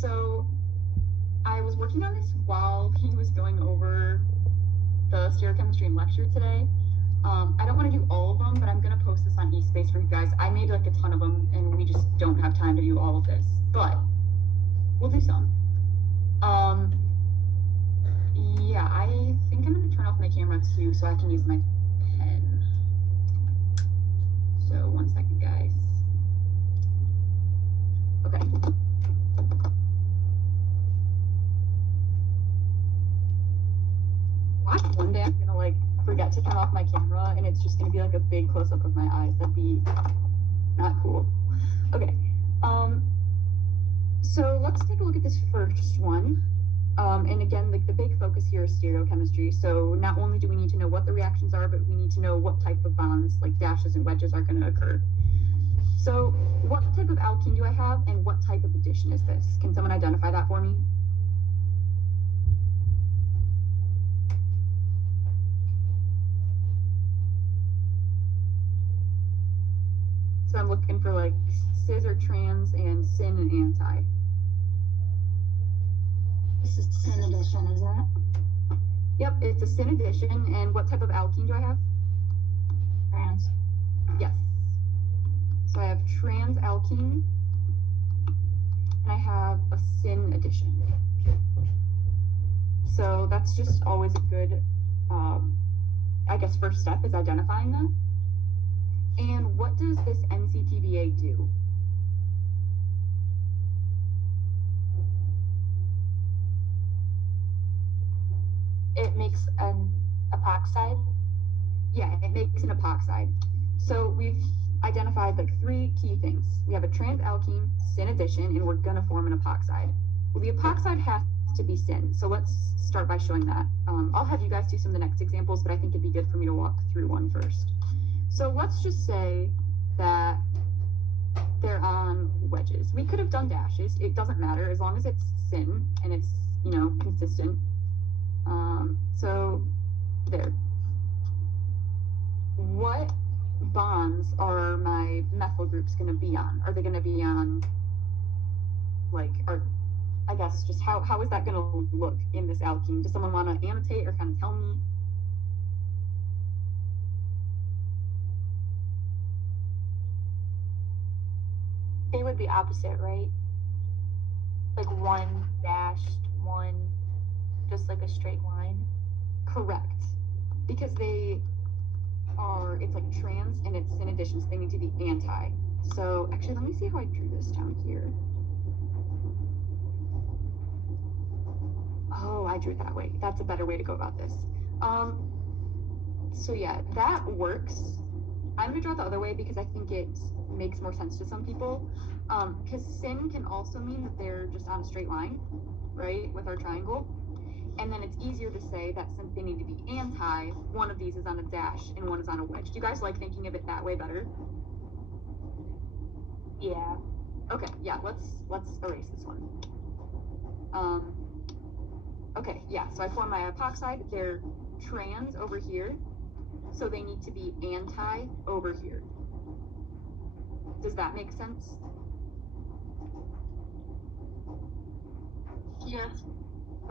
So I was working on this while he was going over the stereochemistry and lecture today. I don't want to do all of them, but I'm going to post this on eSpace for you guys. I made like a ton of them, and we just don't have time to do all of this, but we'll do some. Yeah, I think I'm going to turn off my camera too so I can use my pen. So 1 second, guys. Okay. Watch one day I'm going to like forget to turn off my camera and it's just going to be like a big close-up of my eyes. That'd be not cool. Okay. So let's take a look at this first one. And again, like the big focus here is stereochemistry. So not only do we need to know what the reactions are, but we need to know what type of bonds, like dashes and wedges, are going to occur. So what type of alkene do I have, and what type of addition is this? Can someone identify that for me? So I'm looking for like cis or trans and syn and anti. This is syn addition, isn't it? Yep, it's a syn addition. And what type of alkene do I have? Trans. Yes. So I have trans alkene, and I have a syn addition. So that's just always a good, I guess, first step is identifying that. And what does this NCPBA do? It makes an epoxide? Yeah, it makes an epoxide. So we've identified like 3 key things. We have a trans alkene, syn addition, and we're gonna form an epoxide. Well, the epoxide has to be syn, so let's start by showing that. I'll have you guys do some of the next examples, but I think it'd be good for me to walk through one first. So let's just say that they're on wedges. We could have done dashes. It doesn't matter as long as it's syn and it's, you know, consistent. So there. What bonds are my methyl groups going to be on? Are they going to be on, like, or I guess just how is that going to look in this alkene? Does someone want to annotate or kind of tell me? They would be opposite, right? Like 1 dashed, 1, just like a straight line. Correct. Because they are, it's like trans and it's syn addition, so they need to be anti. So actually, let me see how I drew this down here. Oh, I drew it that way. That's a better way to go about this. So yeah, that works. I'm gonna draw it the other way because I think it makes more sense to some people. Because syn can also mean that they're just on a straight line, right, with our triangle. And then it's easier to say that since they need to be anti, one of these is on a dash and one is on a wedge. Do you guys like thinking of it that way better? Yeah. Okay, yeah, let's erase this one. Okay, yeah, so I form my epoxide. They're trans over here, so they need to be anti over here. Does that make sense? Yes.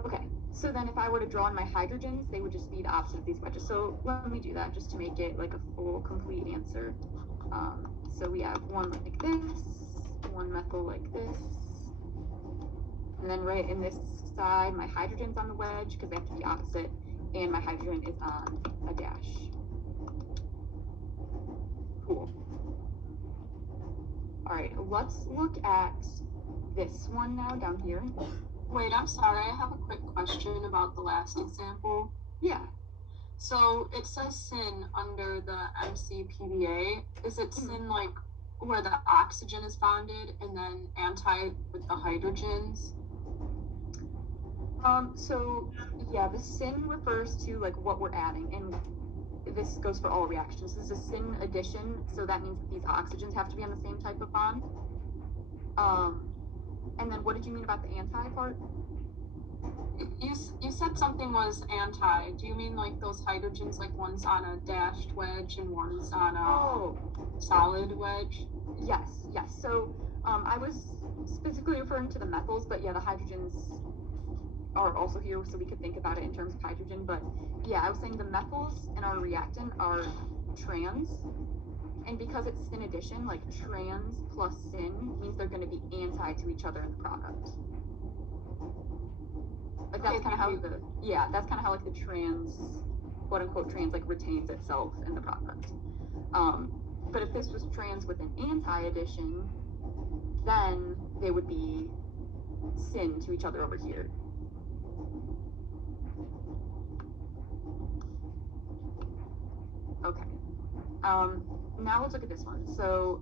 Okay, so then if I were to draw on my hydrogens, they would just be the opposite of these wedges. So let me do that just to make it like a full, complete answer. So we have one like this, one methyl like this, and then right in this side, my hydrogen's on the wedge because they have to be opposite, and my hydrogen is on a dash. Cool. All right, let's look at this one now down here. Wait, I'm sorry, I have a quick question about the last example. Yeah. So it says syn under the MCPBA. Is it syn like where the oxygen is bonded and then anti with the hydrogens? So yeah, the syn refers to like what we're adding, and this goes for all reactions. This is a syn addition, so that means that these oxygens have to be on the same type of bond. And then what did you mean about the anti part? You said something was anti. Do you mean like those hydrogens, like one's on a dashed wedge and one's on a solid wedge? Yes. So I was specifically referring to the methyls, but yeah, the hydrogens are also here, so we could think about it in terms of hydrogen. But yeah, I was saying the methyls in our reactant are trans, and because it's syn addition, like trans plus syn means they're going to be anti to each other in the product. Like that's kind of how that's kind of how like the trans, quote unquote trans, like retains itself in the product. But if this was trans with an anti addition, then they would be syn to each other over here. Okay. Now let's look at this one. So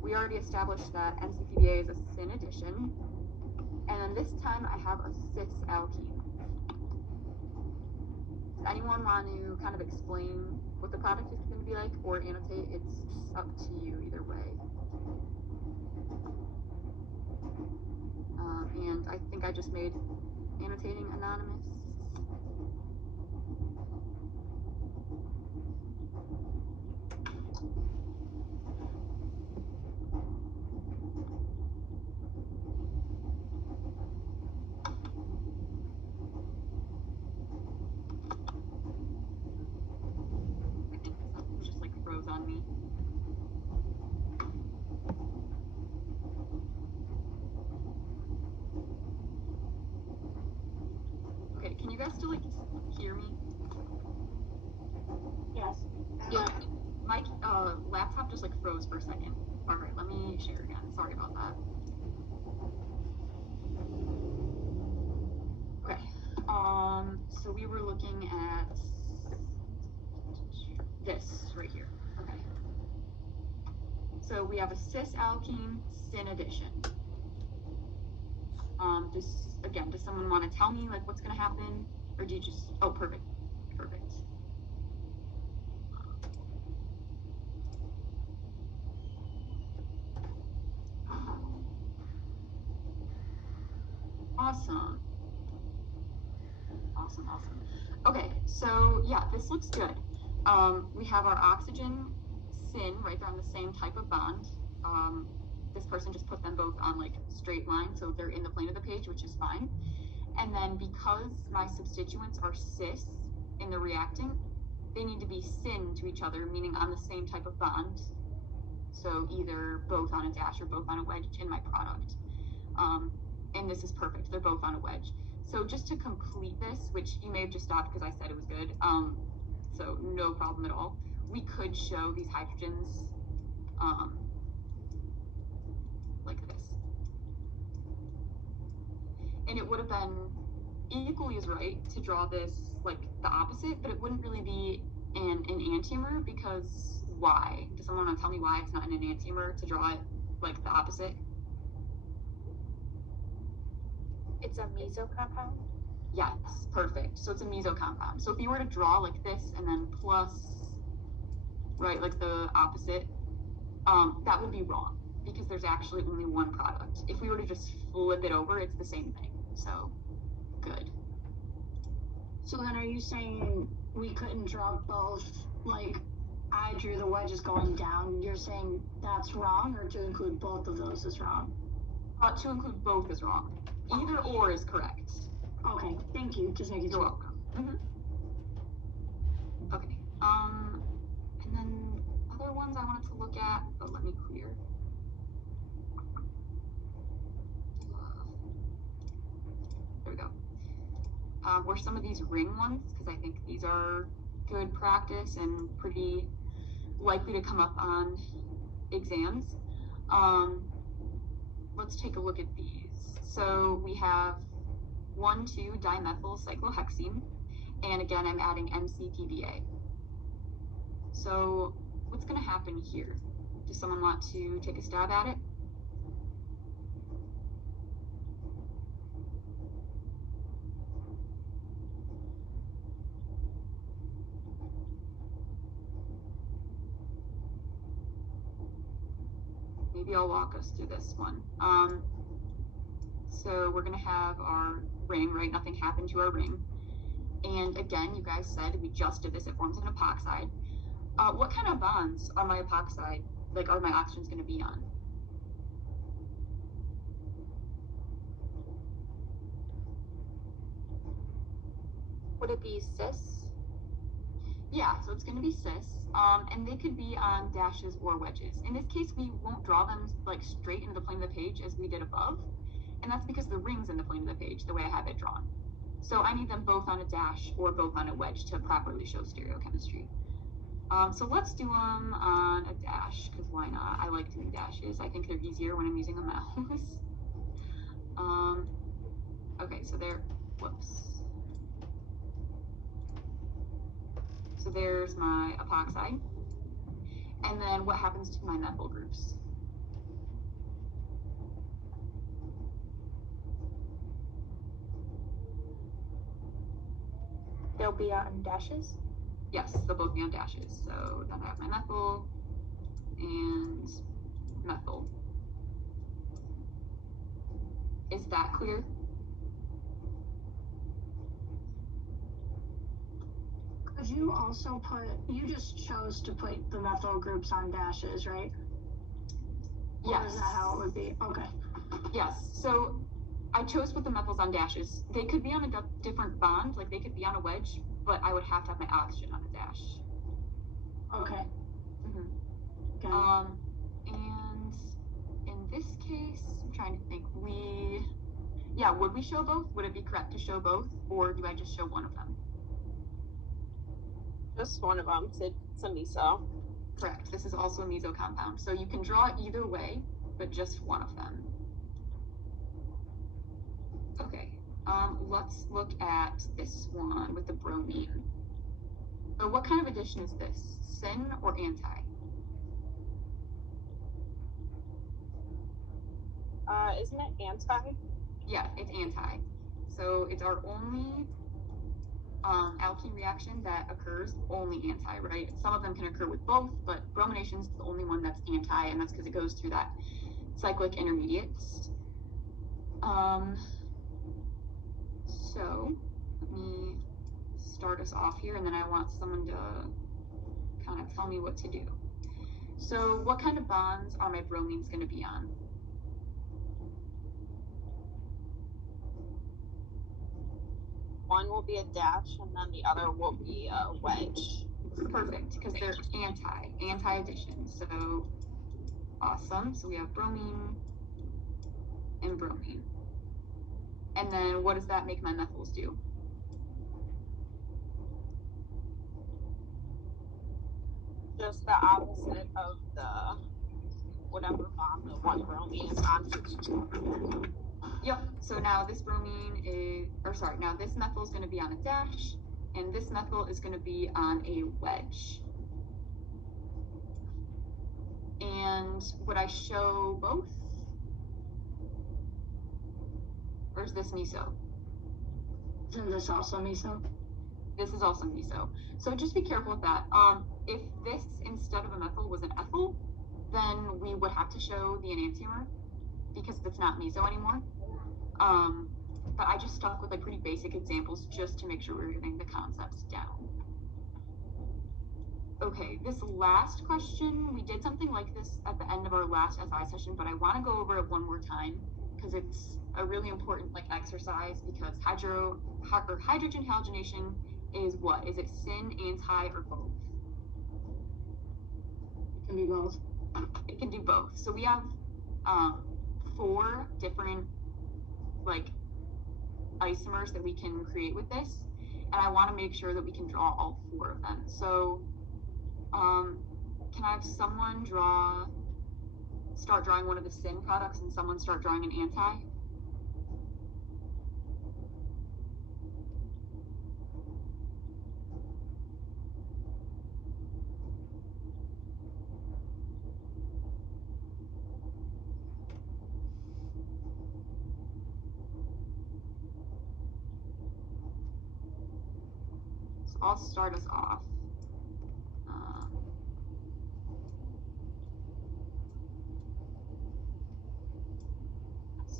we already established that NCPBA is a syn addition, and then this time I have a cis alkene. Does anyone want to kind of explain what the product is going to be like, or annotate? It's up to you either way. And I think I just made annotating anonymous. Something just like froze on me. Okay, can you guys still like hear me? Yes. Yeah. My laptop just like froze for a second. All right, let me share again. Sorry about that. Okay. So we were looking at this right here. Okay. So we have a cis alkene syn addition. Does someone want to tell me like what's gonna happen, or do you just? Oh, perfect. Awesome. Okay, so yeah, this looks good. We have our oxygen syn right there on the same type of bond. This person just put them both on like straight line, so they're in the plane of the page, which is fine. And then because my substituents are cis in the reactant, they need to be syn to each other, meaning on the same type of bond. So either both on a dash or both on a wedge in my product. And this is perfect, they're both on a wedge. So just to complete this, which you may have just stopped because I said it was good, so no problem at all, we could show these hydrogens like this. And it would have been equally as right to draw this like the opposite, but it wouldn't really be an enantiomer, because why? Does someone want to tell me why it's not an enantiomer to draw it like the opposite? It's a meso compound? Yes, perfect. So it's a meso compound. So if you were to draw like this and then plus, right, like the opposite, that would be wrong, because there's actually only one product. If we were to just flip it over, it's the same thing. So, good. So then are you saying we couldn't draw both, like I drew the wedges going down, you're saying that's wrong, or to include both of those is wrong? To include both is wrong. Either or is correct. Okay, thank you. Just making You're sure. welcome. Okay. And then other ones I wanted to look at, but let me clear. There we go. Were some of these ring ones, because I think these are good practice and pretty likely to come up on exams. Let's take a look at these. So we have 1,2-dimethyl cyclohexene, and again, I'm adding MCPBA. So what's going to happen here? Does someone want to take a stab at it? Maybe I'll walk us through this one. So we're going to have our ring, right? Nothing happened to our ring. And again, you guys said we just did this, it forms an epoxide. What kind of bonds are my epoxide, like are my oxygens going to be on? Would it be cis? Yeah, so it's going to be cis, and they could be on dashes or wedges. In this case, we won't draw them like straight into the plane of the page as we did above, and that's because the ring's in the plane of the page the way I have it drawn. So I need them both on a dash or both on a wedge to properly show stereochemistry. So let's do them on a dash, because why not? I like doing dashes. I think they're easier when I'm using a mouse. Okay, so there, whoops. So there's my epoxide. And then what happens to my methyl groups? They'll be on dashes? Yes, they'll both be on dashes. So then I have my methyl and methyl. Is that clear? Could you also put, you just chose to put the methyl groups on dashes, right? Or Yes. is that how it would be? Okay. Yes. So I chose to put the methyls on dashes. They could be on a different bond, like they could be on a wedge, but I would have to have my oxygen on a dash. Okay. Mm-hmm. Okay. And in this case, I'm trying to think, would we show both? Would it be correct to show both, or do I just show one of them? Just one of them. It's a meso. Correct. This is also a meso compound. So you can draw either way, but just one of them. Okay. Let's look at this one with the bromine. So what kind of addition is this? Syn or anti? Isn't it anti? Yeah, it's anti. So it's our only alkene reaction that occurs only anti, right? Some of them can occur with both, but bromination is the only one that's anti, and that's because it goes through that cyclic intermediates. So let me start us off here, and then I want someone to kind of tell me what to do. So what kind of bonds are my bromines going to be on? One will be a dash, and then the other will be a wedge. Perfect, because they're anti-addition. So awesome. So we have bromine and bromine. And then what does that make my methyls do? Just the opposite of the whatever bond the one bromine is on. Yep. So now this now this methyl is going to be on a dash, and this methyl is going to be on a wedge. And would I show both? Or is this meso? Isn't this also meso? This is also meso. So just be careful with that. If this instead of a methyl was an ethyl, then we would have to show the enantiomer because it's not meso anymore. But I just stuck with like pretty basic examples just to make sure we're getting the concepts down. Okay, this last question, we did something like this at the end of our last SI session, but I want to go over it one more time because it's a really important like exercise because hydrogen halogenation is what? Is it syn, anti, or both? It can be both. It can do both. So we have 4 different like isomers that we can create with this, and I want to make sure that we can draw all 4 of them. So can I have someone start drawing one of the syn products and someone start drawing an anti? So I'll start us off.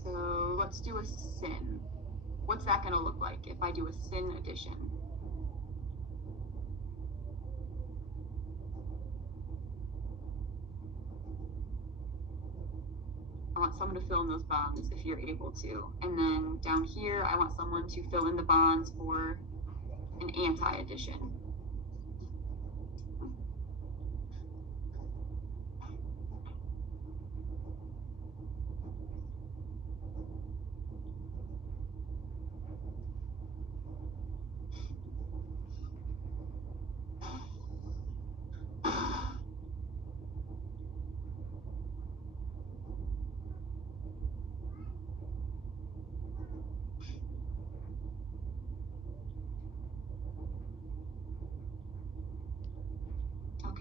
So let's do a syn. What's that going to look like if I do a syn addition? I want someone to fill in those bonds if you're able to. And then down here, I want someone to fill in the bonds for an anti-addition.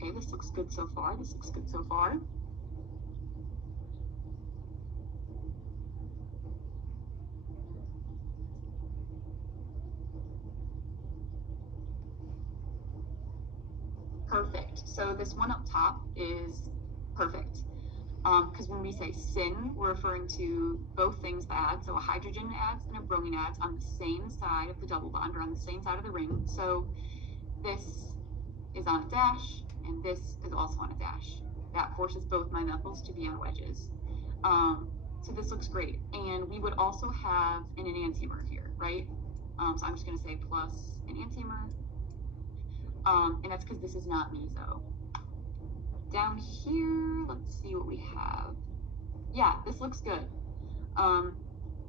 Okay, this looks good so far. This looks good so far. Perfect. So this one up top is perfect. Because when we say syn, we're referring to both things that add. So a hydrogen adds and a bromine adds on the same side of the double bond, or on the same side of the ring. So this is on a dash, and this is also on a dash. That forces both my methyls to be on wedges. So this looks great. And we would also have an enantiomer here, right? So I'm just going to say plus enantiomer. And that's because this is not meso. Down here, let's see what we have. Yeah, this looks good. I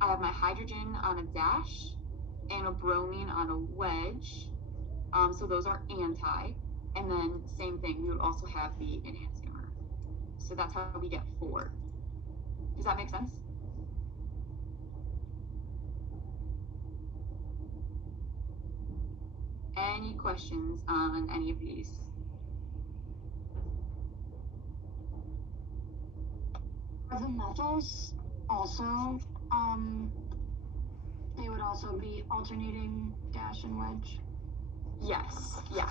have my hydrogen on a dash and a bromine on a wedge. So those are anti. And then same thing, we would also have the enantiomer. So that's how we get 4. Does that make sense? Any questions on any of these? Are the methyls also, they would also be alternating dash and wedge? Yes, yeah.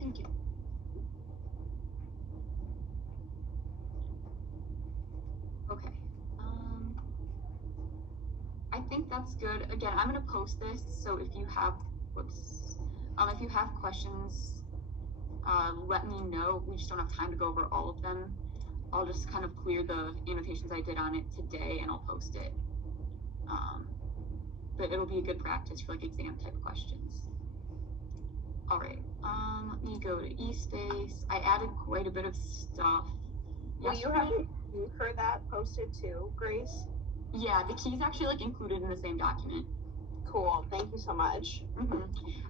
Thank you. Okay. I think that's good. Again, I'm gonna post this, so if you have, if you have questions, let me know. We just don't have time to go over all of them. I'll just kind of clear the annotations I did on it today, and I'll post it. But it'll be a good practice for like exam type questions. All right, let me go to eSpace. I added quite a bit of stuff. Will you have the key for that posted too, Grace? Yeah, the key is actually like included in the same document. Cool, thank you so much.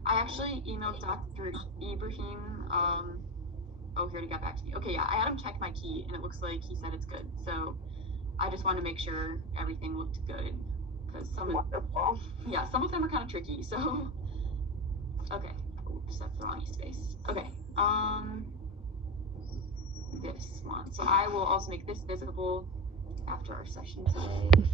I actually emailed Dr. Ibrahim. Oh, he already got back to me. Okay, yeah, I had him check my key, and it looks like he said it's good. So I just want to make sure everything looked good, because some of them are kind of tricky. So okay, oops, that's the wrong space. Okay, this one. So I will also make this visible after our session today.